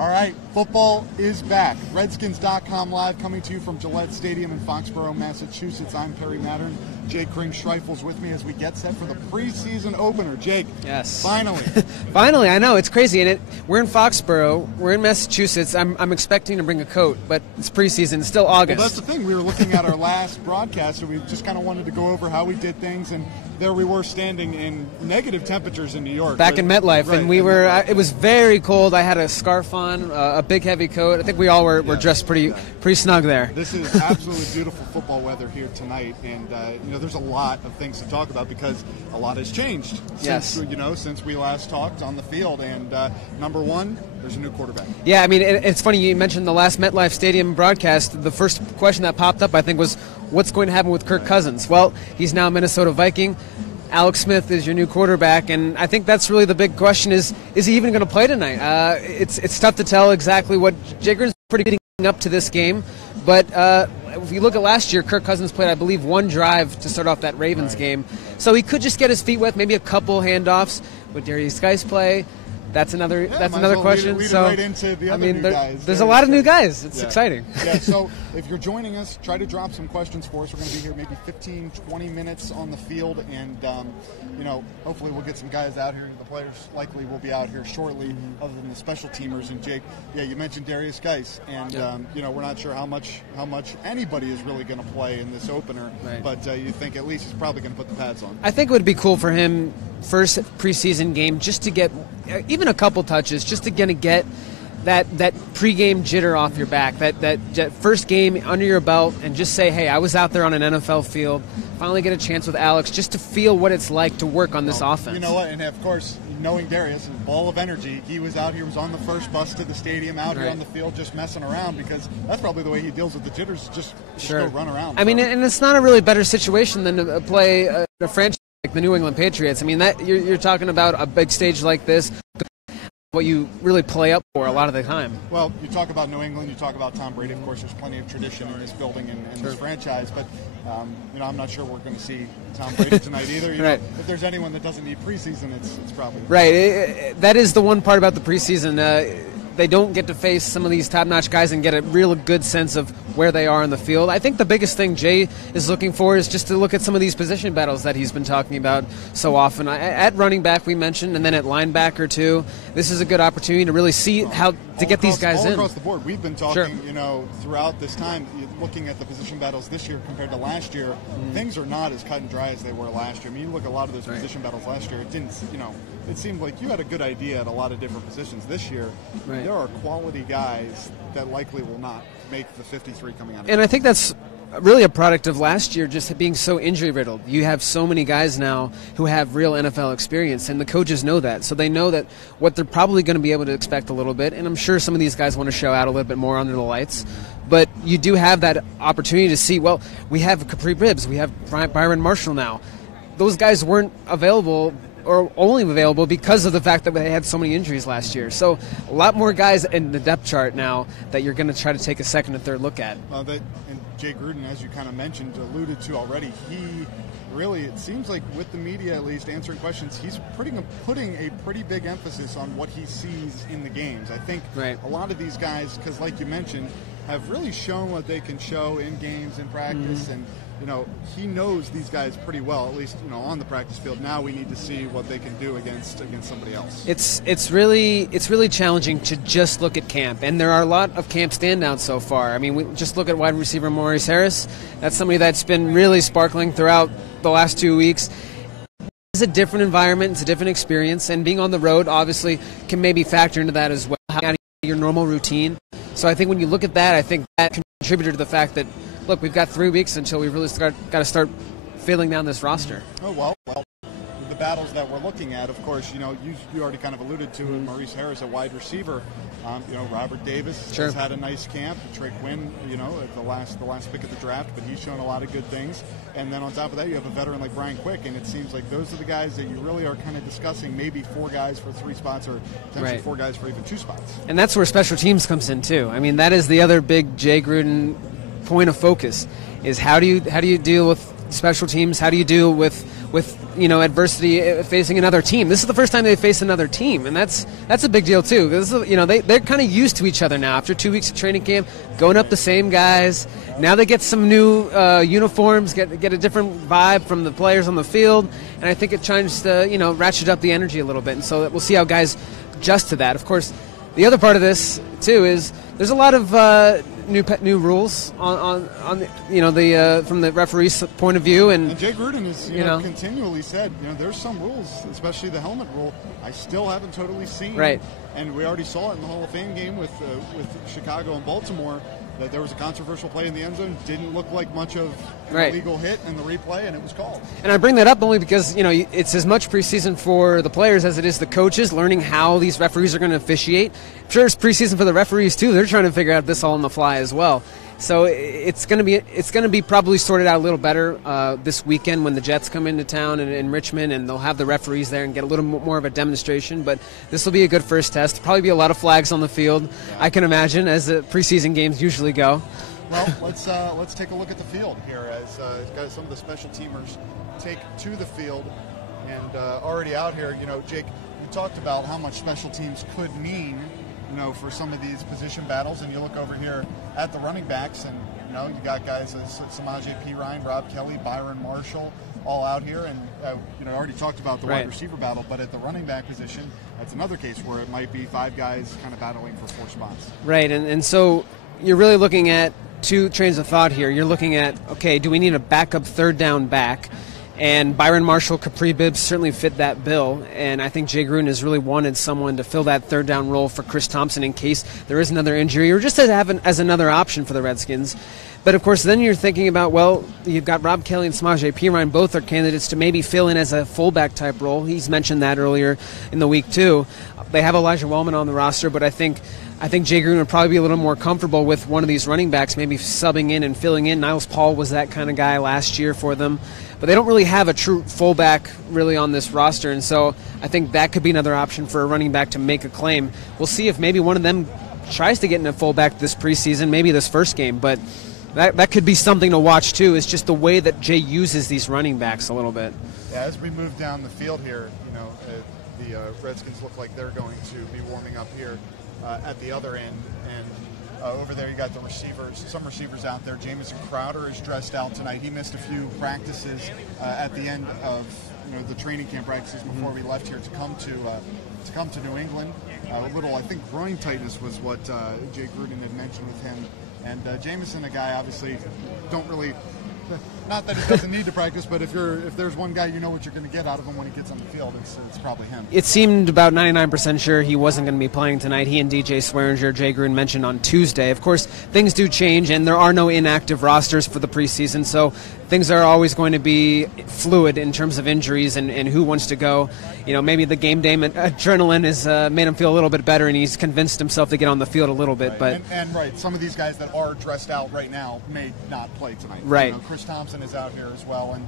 All right, football is back. Redskins.com live, coming to you from Gillette Stadium in Foxborough, Massachusetts. I'm Perry Mattern. Jake Kring-Schreifel's with me as we get set for the preseason opener. Jake, yes, finally. Finally, I know, it's crazy. And we're in Foxborough, we're in Massachusetts. I'm expecting to bring a coat, but it's preseason, it's still August. Well, that's the thing. We were looking at our last broadcast, and we just kind of wanted to go over how we did things, and there we were standing in negative temperatures in New York. Back in MetLife, right, and we were, it was very cold. I had a scarf on, a big heavy coat. I think we all were dressed pretty snug there. This is absolutely beautiful football weather here tonight, and there's a lot of things to talk about because a lot has changed since we last talked on the field. And number one, there's a new quarterback. Yeah, I mean, it's funny you mentioned the last MetLife Stadium broadcast. The first question that popped up, I think, was what's going to happen with Kirk Cousins? Well, he's now a Minnesota Viking. Alex Smith is your new quarterback, and I think that's really the big question: is he even going to play tonight? It's tough to tell exactly what Jigger's pretty getting up to this game, but if you look at last year, Kirk Cousins played, I believe, one drive to start off that Ravens game, so he could just get his feet wet, maybe a couple handoffs. Would Darius Geis play? That's another question. Lead so right into the other new guys. There's a lot of new guys. It's exciting. Yeah. So if you're joining us, try to drop some questions for us. We're going to be here maybe 15, 20 minutes on the field, and hopefully we'll get some guys out here. The players likely will be out here shortly, other than the special teamers. And Jake, you mentioned Darius Geis, and we're not sure how much anybody is really going to play in this opener. Right. But you think at least he's probably going to put the pads on. I think it would be cool for him, first preseason game, just to get even a couple touches, just to get that pregame jitter off your back, that first game under your belt, and just say, hey, I was out there on an NFL field, finally get a chance with Alex, just to feel what it's like to work on this offense. You know what, and of course, knowing Darius, a ball of energy, he was out here, was on the first bus to the stadium, out here on the field just messing around, because that's probably the way he deals with the jitters, just go run around. I mean, and it's not a really better situation than to play a franchise like the New England Patriots. I mean, that you're talking about a big stage like this, what you really play up for a lot of the time. Well, you talk about New England, you talk about Tom Brady. Of course, there's plenty of tradition in this building and this franchise, but I'm not sure we're going to see Tom Brady tonight either. Right. If there's anyone that doesn't need preseason, it's probably right. That is the one part about the preseason. They don't get to face some of these top-notch guys and get a real good sense of where they are in the field. I think the biggest thing Jay is looking for is just to look at some of these position battles that he's been talking about so often. At running back, we mentioned, and then at linebacker, too. This is a good opportunity to really see how to get these guys in. All across the board. We've been talking, throughout this time, looking at the position battles this year compared to last year. Things are not as cut and dry as they were last year. I mean, you look at a lot of those position battles last year, it didn't, it seemed like you had a good idea at a lot of different positions. This year, there are quality guys that likely will not make the 53 coming out of And I think that's really a product of last year just being so injury-riddled. You have so many guys now who have real NFL experience, and the coaches know that. So they know that what they're probably going to be able to expect a little bit, and I'm sure some of these guys want to show out a little bit more under the lights. But you do have that opportunity to see, well, we have Capri Bibbs, we have Byron Marshall now. Those guys weren't available or only available because of the fact that they had so many injuries last year. So a lot more guys in the depth chart now that you're going to try to take a second and third look at. Well, and Jay Gruden, as you kind of mentioned, alluded to already, he really, it seems like with the media at least, answering questions, he's putting a pretty big emphasis on what he sees in the games. I think a lot of these guys, because like you mentioned, have really shown what they can show in games, in practice, and he knows these guys pretty well, at least, on the practice field. Now we need to see what they can do against somebody else. It's really challenging to just look at camp, and there are a lot of camp standouts so far. I mean, we just look at wide receiver Maurice Harris. That's somebody that's been really sparkling throughout the last 2 weeks. It's a different environment, it's a different experience, and being on the road obviously can maybe factor into that as well, out of your normal routine. So I think when you look at that, I think that contributed to the fact that, look, we've got 3 weeks until we really got to start filling down this roster. Oh, well, the battles that we're looking at, of course, you already kind of alluded to Maurice Harris, a wide receiver. Robert Davis has had a nice camp. Trey Quinn, at the last pick of the draft, but he's shown a lot of good things. And then on top of that, you have a veteran like Brian Quick, and it seems like those are the guys that you really are kind of discussing, maybe 4 guys for 3 spots or potentially 4 guys for even 2 spots. And that's where special teams comes in, too. I mean, that is the other big Jay Gruden point of focus, is how do you deal with special teams? How do you deal with with adversity facing another team. This is the first time they face another team, and that's a big deal too. This is, they're kind of used to each other now after 2 weeks of training camp, going up the same guys. Now they get some new uniforms, get a different vibe from the players on the field, and I think it tries to ratchet up the energy a little bit. And so we'll see how guys adjust to that. Of course, the other part of this too is there's a lot of new rules on from the referee's point of view, and Jay Gruden has continually said there's some rules, especially the helmet rule, I still haven't totally seen. Right. And we already saw it in the Hall of Fame game with Chicago and Baltimore, that there was a controversial play in the end zone, didn't look like much of an illegal hit in the replay, and it was called. And I bring that up only because, it's as much preseason for the players as it is the coaches, learning how these referees are going to officiate. I'm sure it's preseason for the referees, too. They're trying to figure out this all on the fly as well. So it's going to be probably sorted out a little better this weekend when the Jets come into town in Richmond, and they'll have the referees there and get a little more of a demonstration. But this will be a good first test. There'll probably be a lot of flags on the field, I can imagine, as the preseason games usually go. Well, let's take a look at the field here as some of the special teamers take to the field, and already out here. Jake, you talked about how much special teams could mean for some of these position battles, and you look over here at the running backs, and you got guys like Samaje Perine, Rob Kelly, Byron Marshall, all out here, and I already talked about the wide receiver battle, but at the running back position, that's another case where it might be 5 guys kind of battling for 4 spots. Right, and so you're really looking at 2 trains of thought here. You're looking at, okay, do we need a backup third down back? And Byron Marshall, Capri Bibbs certainly fit that bill. And I think Jay Gruden has really wanted someone to fill that third down role for Chris Thompson in case there is another injury, or just to have as another option for the Redskins. But, of course, then you're thinking about, well, you've got Rob Kelly and Samaje Perine. Both are candidates to maybe fill in as a fullback-type role. He's mentioned that earlier in the week, too. They have Elijah Wellman on the roster, but I think Jay Gruden would probably be a little more comfortable with one of these running backs maybe subbing in and filling in. Niles Paul was that kind of guy last year for them. But they don't really have a true fullback really on this roster, and so I think that could be another option for a running back to make a claim. We'll see if maybe one of them tries to get in a fullback this preseason, maybe this first game, but that could be something to watch too. It's just the way that Jay uses these running backs a little bit. Yeah, as we move down the field here, the Redskins look like they're going to be warming up here at the other end, and over there you got the receivers, some receivers out there. Jamison Crowder is dressed out tonight. He missed a few practices at the end of the training camp practices before we left here to come to New England. A little, I think, groin tightness was what Jay Gruden had mentioned with him. And Jamison, a guy obviously don't really. Not that he doesn't need to practice, but if there's one guy you know what you're going to get out of him when he gets on the field, it's probably him. It seemed about 99% sure he wasn't going to be playing tonight. He and DJ Swearinger, Jay Gruden mentioned on Tuesday. Of course, things do change, and there are no inactive rosters for the preseason, so things are always going to be fluid in terms of injuries and who wants to go. Maybe the game day adrenaline has made him feel a little bit better, and he's convinced himself to get on the field a little bit. Right. But and right, some of these guys that are dressed out right now may not play tonight. Right. Chris Thompson is out here as well, and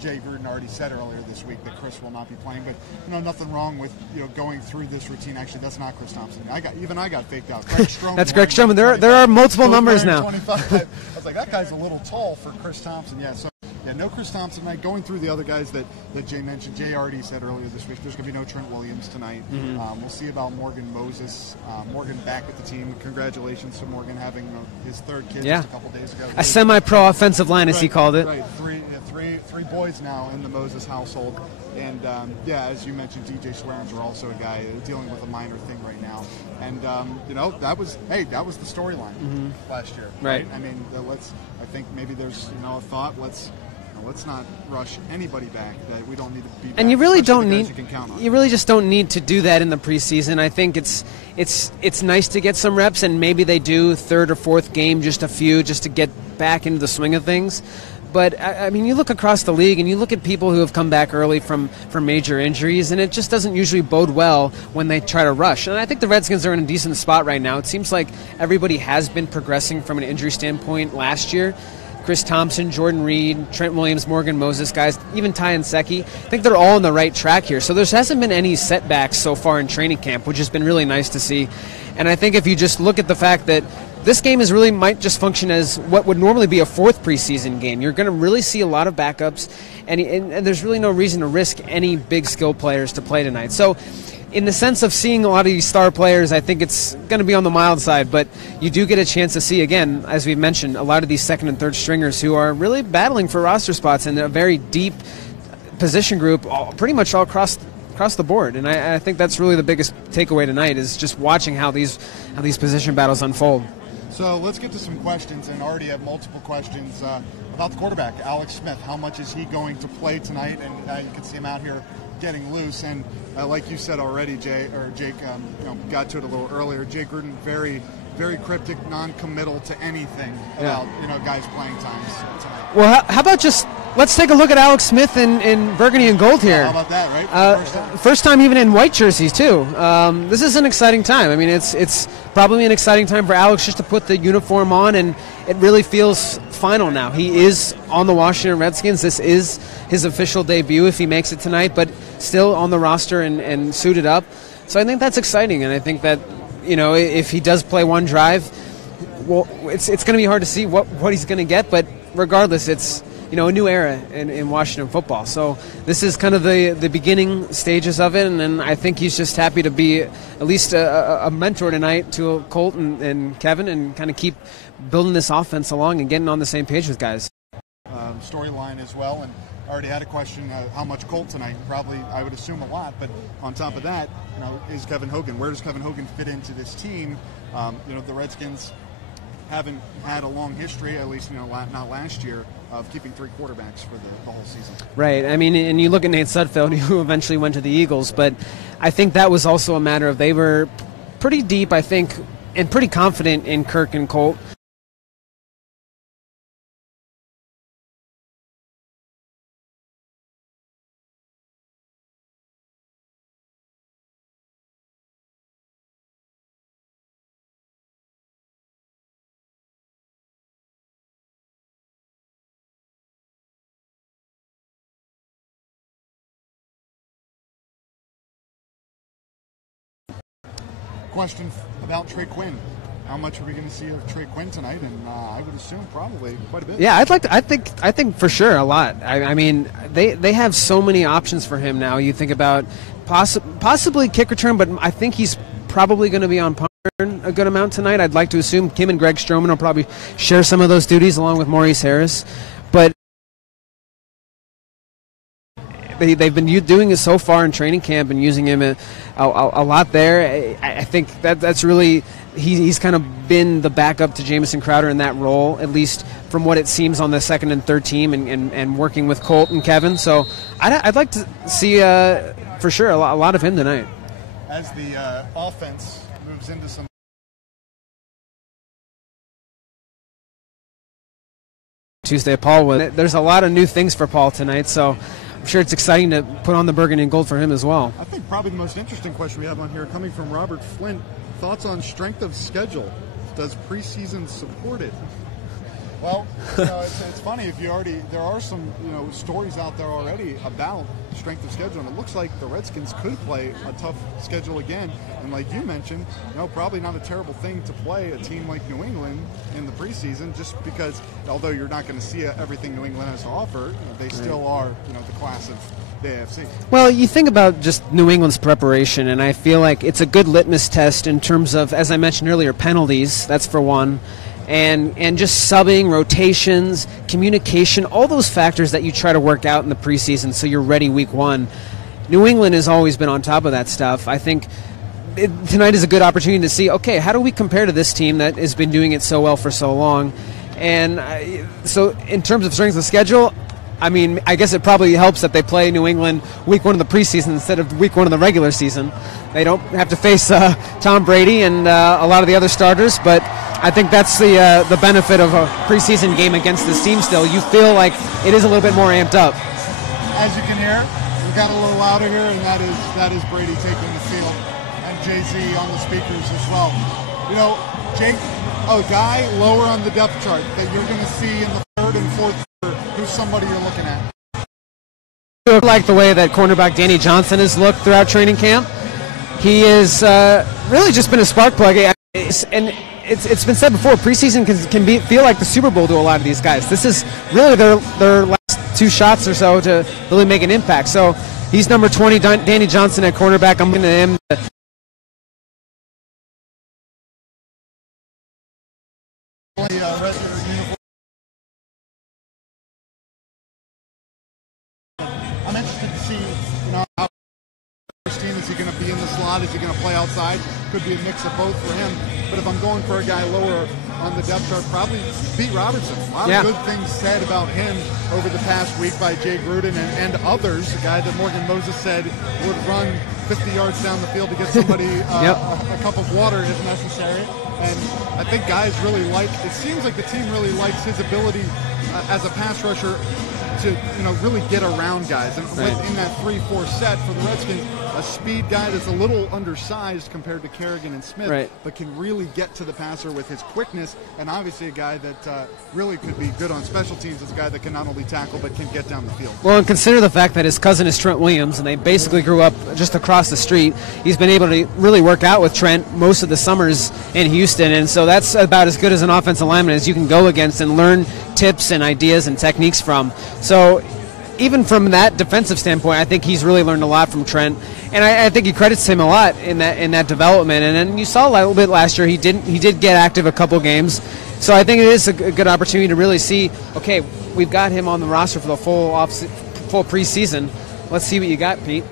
Jay Gruden already said earlier this week that Chris will not be playing. But nothing wrong with going through this routine. Actually, that's not Chris Thompson. I got faked out. Greg Stroman. That's Greg Stroman. There are multiple numbers now. 25. I was like, that guy's a little tall for Chris Thompson. Yeah. So. Yeah, no Chris Thompson tonight. Going through the other guys that Jay mentioned, Jay already said earlier this week, there's going to be no Trent Williams tonight. Mm-hmm. We'll see about Morgan Moses. Morgan back with the team. Congratulations to Morgan having his 3rd kid just a couple days ago. A semi-pro offensive line, as he called it. Right, three boys now in the Moses household. And, as you mentioned, DJ Swearinger also a guy dealing with a minor thing right now. And, that was the storyline last year. Right. I mean, I think maybe there's, a thought, let's not rush anybody back that we don't need to be back. And you really don't need. You really just don't need to do that in the preseason. I think it's nice to get some reps, and maybe they do 3rd or 4th game, just a few, just to get back into the swing of things. But, I mean, you look across the league and you look at people who have come back early from major injuries, and it just doesn't usually bode well when they try to rush. And I think the Redskins are in a decent spot right now. It seems like everybody has been progressing from an injury standpoint last year. Chris Thompson, Jordan Reed, Trent Williams, Morgan Moses, guys, even Ty and Secchi. I think they're all on the right track here. So there hasn't been any setbacks so far in training camp, which has been really nice to see. And I think if you just look at the fact that this game might just function as what would normally be a fourth preseason game. You're going to really see a lot of backups, and there's really no reason to risk any big skill players to play tonight. So in the sense of seeing a lot of these star players, I think it's going to be on the mild side, but you do get a chance to see, again, as we mentioned, a lot of these second and third stringers who are really battling for roster spots in a very deep position group, pretty much all across the board. And I think that's really the biggest takeaway tonight, is just watching how these position battles unfold. So let's get to some questions, and already have multiple questions about the quarterback, Alex Smith. How much is he going to play tonight? And you can see him out here getting loose. And like you said already, Jake, got to it a little earlier. Jay Gruden, very, very cryptic, non-committal to anything about guys playing times tonight. Well, how about just let's take a look at Alex Smith in burgundy and gold here. How about that, right? First time even in white jerseys too. This is an exciting time. I mean, it's probably an exciting time for Alex just to put the uniform on, and it really feels final now. He is on the Washington Redskins. This is his official debut if he makes it tonight, but still on the roster and suited up. So I think that's exciting, and I think that if he does play one drive, well, it's going to be hard to see what he's going to get, but regardless, it's a new era in Washington football. So this is kind of the beginning stages of it, and I think he's just happy to be at least a mentor tonight to Colt and Kevin, and kind of keep building this offense along and getting on the same page with guys. Storyline as well, and I already had a question, how much Colt tonight? Probably, I would assume, a lot, but on top of that, is Kevin Hogan. Where does Kevin Hogan fit into this team? The Redskins haven't had a long history, at least not last year, of keeping three quarterbacks for the whole season. Right. I mean, and you look at Nate Sudfeld, who eventually went to the Eagles, but I think that was also a matter of they were pretty deep, I think, and pretty confident in Kirk and Colt. Question about Trey Quinn. How much are we going to see of Trey Quinn tonight? And I would assume probably quite a bit. Yeah, I think for sure a lot. I mean, they have so many options for him now. You think about possibly kick return, but I think he's probably going to be on punt return a good amount tonight. I'd like to assume Kim and Greg Stroman will probably share some of those duties along with Maurice Harris. But they've been doing it so far in training camp and using him a lot there. I think that's really he's kind of been the backup to Jamison Crowder in that role, at least from what it seems on the second and third team, and working with Colt and Kevin. So I'd like to see for sure a lot of him tonight. As the offense moves into some Tuesday, there's a lot of new things for Paul tonight, so I'm sure it's exciting to put on the burgundy and gold for him as well. I think probably the most interesting question we have on here, coming from Robert Flint, thoughts on strength of schedule. Does preseason support it? Well, it's funny, there are some stories out there already about strength of schedule, and it looks like the Redskins could play a tough schedule again. And like you mentioned, probably not a terrible thing to play a team like New England in the preseason, just because although you're not going to see everything New England has to offer, they still are the class of the AFC. Well, you think about just New England's preparation, and I feel like it's a good litmus test in terms of, as I mentioned earlier, penalties. That's for one. And just subbing, rotations, communication, all those factors that you try to work out in the preseason so you're ready week one. New England has always been on top of that stuff. I think tonight is a good opportunity to see, okay, how do we compare to this team that has been doing it so well for so long? And so in terms of strength of schedule, I mean, I guess it probably helps that they play New England week one of the preseason instead of week one of the regular season. They don't have to face Tom Brady and a lot of the other starters, but I think that's the benefit of a preseason game against this team still. You feel like it is a little bit more amped up. As you can hear, we got a little louder here, and that is Brady taking the field, and Jay-Z on the speakers as well. Jake, a guy lower on the depth chart that you're going to see in the third and fourth quarter, who's somebody you're looking at? I like the way that cornerback Danny Johnson has looked throughout training camp. He has really just been a spark plug. And it's been said before, preseason can feel like the Super Bowl to a lot of these guys. This is really their last 2 shots or so to really make an impact. So he's number 20, Danny Johnson at cornerback. I'm going to him. I'm interested to see, how first team, is he going to be in the slot? Is he going to play outside? Could be a mix of both for him. But if I'm going for a guy lower on the depth chart, probably Pete Robertson. A lot of good things said about him over the past week by Jay Gruden and others. A guy that Morgan Moses said would run 50 yards down the field to get somebody a cup of water if necessary. And I think guys really it seems like the team really likes his ability as a pass rusher to really get around guys. And in that 3-4 set for the Redskins, a speed guy that's a little undersized compared to Kerrigan and Smith, but can really get to the passer with his quickness, and obviously a guy that really could be good on special teams as a guy that can not only tackle but can get down the field. Well, and consider the fact that his cousin is Trent Williams, and they basically grew up just across the street. He's been able to really work out with Trent most of the summers in Houston, and so that's about as good as an offensive lineman as you can go against and learn tips and ideas and techniques from. So even from that defensive standpoint, I think he's really learned a lot from Trent, and I think he credits him a lot in that development. And then you saw a little bit last year. He did get active a couple games, so I think it is a good opportunity to really see. Okay, we've got him on the roster for the full preseason. Let's see what you got, Pete.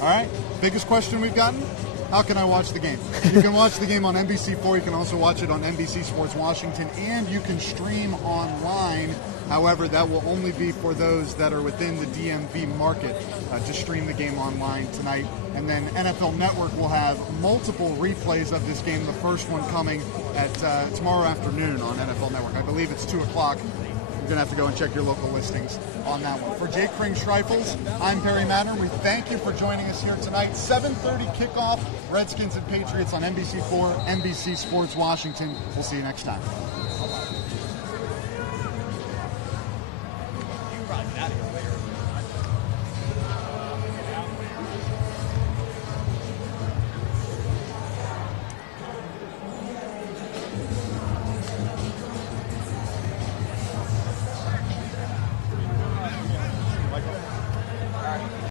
All right, biggest question we've gotten. How can I watch the game? You can watch the game on NBC4. You can also watch it on NBC Sports Washington, and you can stream online. However, that will only be for those that are within the DMV market to stream the game online tonight. And then NFL Network will have multiple replays of this game, the first one coming at tomorrow afternoon on NFL Network. I believe it's 2 o'clock. You're going to have to go and check your local listings on that one. For Jake Kring-Streifels, I'm Perry Madner. We thank you for joining us here tonight. 7:30 kickoff, Redskins and Patriots on NBC4, NBC Sports Washington. We'll see you next time.